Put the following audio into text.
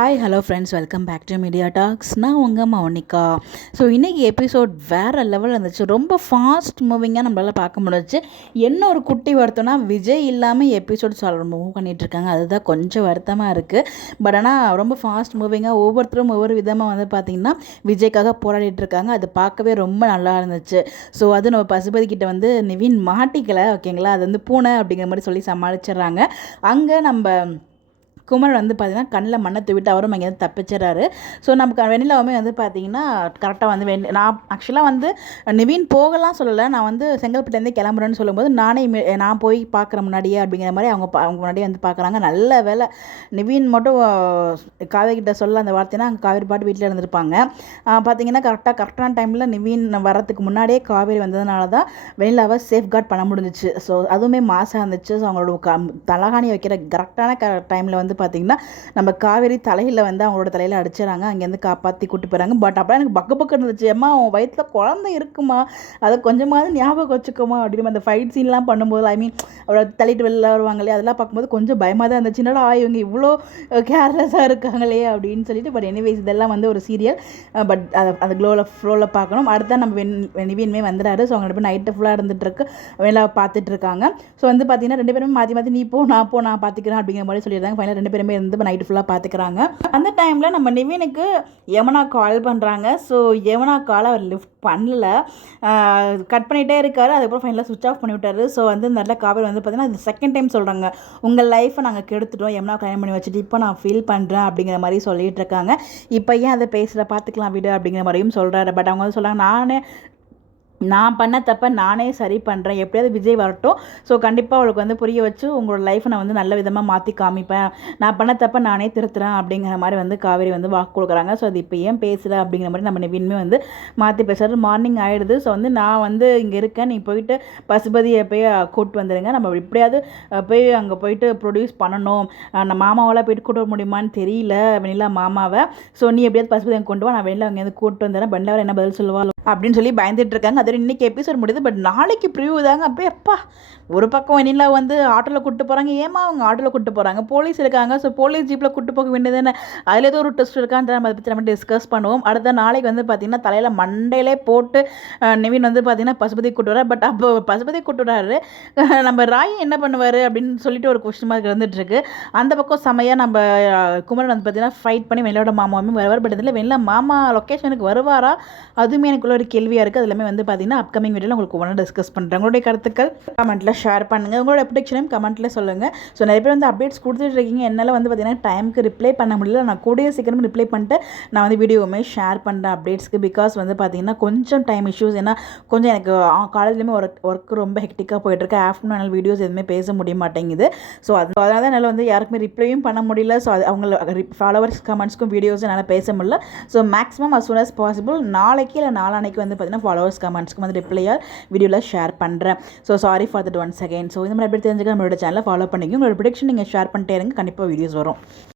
Hi hello friends, welcome back to media talks. நான் உங்கள் Mounika. So இன்றைக்கி எபிசோட் வேறு லெவலில் இருந்துச்சு. ரொம்ப ஃபாஸ்ட் மூவிங்காக நம்மளால் பார்க்க முடிஞ்சிச்சு. என்ன ஒரு குட்டி வருத்தம்னா, விஜய் இல்லாமல் எபிசோட் மூவ் பண்ணிகிட்ருக்காங்க. அதுதான் கொஞ்சம் வருத்தமாக இருக்குது. பட் ஆனால் ரொம்ப ஃபாஸ்ட் மூவிங்காக ஒவ்வொருத்தரும் ஒவ்வொரு விதமாக வந்து பார்த்திங்கன்னா விஜய்க்காக போராடிட்டுருக்காங்க. அது பார்க்கவே ரொம்ப நல்லா இருந்துச்சு. ஸோ அது நம்ம பசுபதி கிட்ட வந்து நிவின் மாட்டிக்கலை, ஓகேங்களா, அது வந்து பூனை அப்படிங்கிற மாதிரி சொல்லி சமாளிச்சிடுறாங்க. அங்கே நம்ம குமரன் வந்து பார்த்திங்கன்னா கண்ணில் மண்ணை தூவிட்டு அவரும் அங்கேருந்து தப்பிச்சிடறாரு. ஸோ நமக்கு வெண்ணிலாவுமே வந்து பார்த்திங்கன்னா கரெக்டாக வந்து நான் ஆக்சுவலாக வந்து நிவின் போகலாம் சொல்லலை, நான் வந்து செங்கல்பட்டுலேருந்தே கிளம்புறேன்னு சொல்லும்போது நான் போய் பார்க்குற முன்னாடியே அப்படிங்கிற மாதிரி அவங்க முன்னாடியே வந்து பார்க்குறாங்க. நல்ல வேலை நிவின் மட்டும் காவேரி கிட்ட சொல்ல அந்த வார்த்தைனா அங்கே காவேரி பாட்டு வீட்டில் இருந்திருப்பாங்க. பார்த்திங்கன்னா கரெக்டான டைமில் நிவின் வரத்துக்கு முன்னாடியே காவேரி வந்ததுனால தான் வெண்ணிலாவை சேஃப்கார்ட் பண்ண முடிஞ்சிச்சு. ஸோ அதுவுமே மாசாக இருந்துச்சு. ஸோ அவங்களோட தலகாணி வைக்கிற கரெக்டான டைமில் வந்து பார்த்திங்கன்னா நம்ம காவேரி தலையில் வந்து அவங்களோட தலையில் அடிச்சிடறாங்க. அங்கேருந்து காப்பாற்றி கூட்டு போகிறாங்க. பட் அப்போ எனக்கு பக்கு இருந்துச்சு. அம்மா அவன் வயிற்றில் குழந்தை இருக்குமா, அதை கொஞ்சமாவது ஞாபகம் வச்சுக்கோமா அப்படின்னு அந்த ஃபைட் சீன்லாம் பண்ணும்போது, அவரை தள்ளிட்டு வெளில வருவாங்களே, அதெல்லாம் பார்க்கும்போது கொஞ்சம் பயமாக தான் இருந்துச்சு. என்னடா இவங்க இவ்வளோ கேர்லெஸ்ஸாக இருக்காங்களே அப்படின்னு சொல்லிட்டு. பட் எனிவேஸ் இதெல்லாம் வந்து ஒரு சீரியல். பட் அந்த ஃப்ளோவில் பார்க்கணும். அடுத்த நம்ம நிவின்மே வந்துடாரு. ஸோ அவங்க போய் நைட்டு ஃபுல்லாக இருந்துகிட்ருக்கு, வேலை பார்த்துட்டு இருக்காங்க. ஸோ வந்து பார்த்திங்கன்னா ரெண்டு பேருமே மாற்றி நீ போ நான் பார்த்துக்கிறேன் அப்படிங்கிற மாதிரி சொல்லியிருந்தாங்க. ஃபைனலாக ரெண்டு பேருமே இருந்து நைட்டு ஃபுல்லாக பார்த்துக்கிறாங்க. அந்த டைமில் நம்ம நிவினுக்கு யமுனா கால் பண்ணுறாங்க. ஸோ யமுனா கால் அவர் லிஃப்ட் பண்ணல, கட் பண்ணிகிட்டே இருக்காரு. அதுக்கப்புறம் ஃபைனலாக சுவிச் ஆஃப் பண்ணி விட்டாரு. ஸோ வந்து இந்த இடத்துல காவேரி வந்து பார்த்திங்கன்னா அது செகண்ட் டைம் சொல்கிறாங்க, உங்கள் லைஃப்பை நாங்கள் கெடுத்துட்டோம், யமுனா கல்யாணம் பண்ணி வச்சுட்டு இப்போ நான் ஃபீல் பண்ணுறேன் அப்படிங்கிற மாதிரி சொல்லிகிட்டு இருக்காங்க. இப்போ ஏன் அதை பேசுகிற பார்த்துக்கலாம் விடு அப்படிங்கிற மாதிரியும் சொல்கிறாரு. பட் அவங்க வந்து சொல்கிறாங்க, நான் பண்ண தப்ப நானே சரி பண்ணுறேன், எப்படியாவது விஜய் வரட்டும், ஸோ கண்டிப்பாக அவளுக்கு வந்து புரிய வச்சு உங்களோட லைஃப்பை நான் வந்து நல்ல விதமாக மாற்றி காமிப்பேன், நான் பண்ண தப்ப நானே திருத்துறேன் அப்படிங்கிற மாதிரி வந்து காவேரி வந்து வாக்கு கொடுக்குறாங்க. ஸோ அது இப்போ ஏன் பேசலை அப்படிங்கிற மாதிரி நம்ம நிவின்மே வந்து மாற்றி பேசுகிறது. மார்னிங் ஆகிடுது. ஸோ வந்து நான் வந்து இங்கே இருக்கேன், நீ போயிட்டு பசுபதியை போய் கூப்பிட்டு வந்துடுங்க, நம்ம எப்படியாவது போய் அங்கே போயிட்டு ப்ரொடியூஸ் பண்ணணும், நான் மாமாவெல்லாம் போயிட்டு கூட்டு வர முடியுமான்னு தெரியல வெண்ணிலா மாமாவை, ஸோ நீ எப்படியாவது பசுபதியை கொண்டு வா, நான் வெண்ணிலா அங்கேருந்து கூப்பிட்டு வந்துடுறேன், வெண்ணிலா என்ன பதில் சொல்லுவாள் அப்படின்னு சொல்லி பயந்துட்டு இருக்காங்க. அதோட இன்றைக்கி எபிசோட் முடியுது. பட் நாளைக்கு ப்ரிவ்யூ தாங்க. அப்படியே அப்பா ஒரு பக்கம் வெண்ணிலா வந்து ஆட்டோவில் கூப்பிட்டு போகிறாங்க. ஏமா அவங்க ஆட்டோவில் கூப்பிட்டு போகிறாங்க, போலீஸ் இருக்காங்க, ஸோ போலீஸ் ஜீப்பில் கூப்பிட்டு போக வேண்டியது தானே, அதில் ஏதோ ஒரு டெஸ்ட் இருக்கான்னு நம்ம அதை பற்றி நம்ம டிஸ்கஸ் பண்ணுவோம். அடுத்த நாளைக்கு வந்து பார்த்திங்கன்னா தலையில் மண்டையிலே போட்டு நிவின் வந்து பார்த்திங்கன்னா பசுபதி கூட்டு வரார். பட் அப்போ பசுபதி கூட்டு வராரு, நம்ம ராய் என்ன பண்ணுவார் அப்படின்னு சொல்லிட்டு ஒரு கொஸ்டின் மார்க் இருந்துகிட்ருக்கு. அந்த பக்கம் செமையாக நம்ம குமரன் வந்து பார்த்திங்கன்னா ஃபைட் பண்ணி வெண்ணிலோட மாமாவுமே வருவார். பட் இதில் வெண்ணிலா மாமா லொக்கேஷனுக்கு வருவாரா, அதுவுமே எனக்குள்ள ஒரு கேள்வியாக இருக்குது. அது எல்லாமே வந்து பார்த்திங்கன்னா அப்கமிங் வீடியோவில் உங்களுக்கு ஒவ்வொன்றா டிஸ்கஸ் பண்ணுறேன். உங்களுடைய கருத்துக்கள் கமெண்ட்டில் ஷேர் பண்ணுங்கள், உங்களோட ப்ரெடிக்ஷனையும் கமெண்ட்டில் சொல்லுங்கள். ஸோ நிறைய பேர் வந்து அப்டேட்ஸ் கொடுத்துட்டு இருக்கீங்க, என்னால் வந்து பார்த்திங்கன்னா டைமுக்கு ரிப்ளை பண்ண முடியல. நான் கூடிய சீக்கிரம் ரிப்ளை பண்ணிட்டு நான் வந்து வீடியோவுமே ஷேர் பண்ணுறேன் அப்டேட்ஸ்க்கு. பிகாஸ் வந்து பார்த்திங்கன்னா கொஞ்சம் டைம் இஷ்யூஸ், ஏன்னா கொஞ்சம் எனக்கு காலேஜ்லேயுமே ஒர்க் ரொம்ப ஹெக்டிக்காக போயிட்டுருக்கு. ஆஃப்டர்நூன் என்னால் வீடியோஸ் எதுவுமே பேச முடிய மாட்டேங்குது. ஸோ அதனால தான் என்னால் வந்து யாருக்குமே ரிப்ளையும் பண்ண முடியல. ஸோ அது அவங்க ஃபாலோவர்ஸ் கமெண்ட்ஸ்க்கும் வீடியோஸும் என்னால் பேச முடியல. So maximum as soon as possible நாளைக்கு இல்லை நாளானைக்கு வந்து பார்த்திங்கன்னா ஃபாலோவர்ஸ் கமெண்ட்ஸ்க்கு வந்து ரிப்ளையாக வீடியோவில் ஷேர் பண்ணுறேன். So sorry for that once again. So இந்த மாதிரி எப்படி தெரிஞ்சுக்க நம்மளோட சேனலை ஃபாலோ பண்ணிக்கோங்க. உங்களோட ப்ரெடிக்ஷன் நீங்கள் ஷேர் பண்ணிட்டே இருங்க, கண்டிப்பாக வீடியோஸ் வரும்.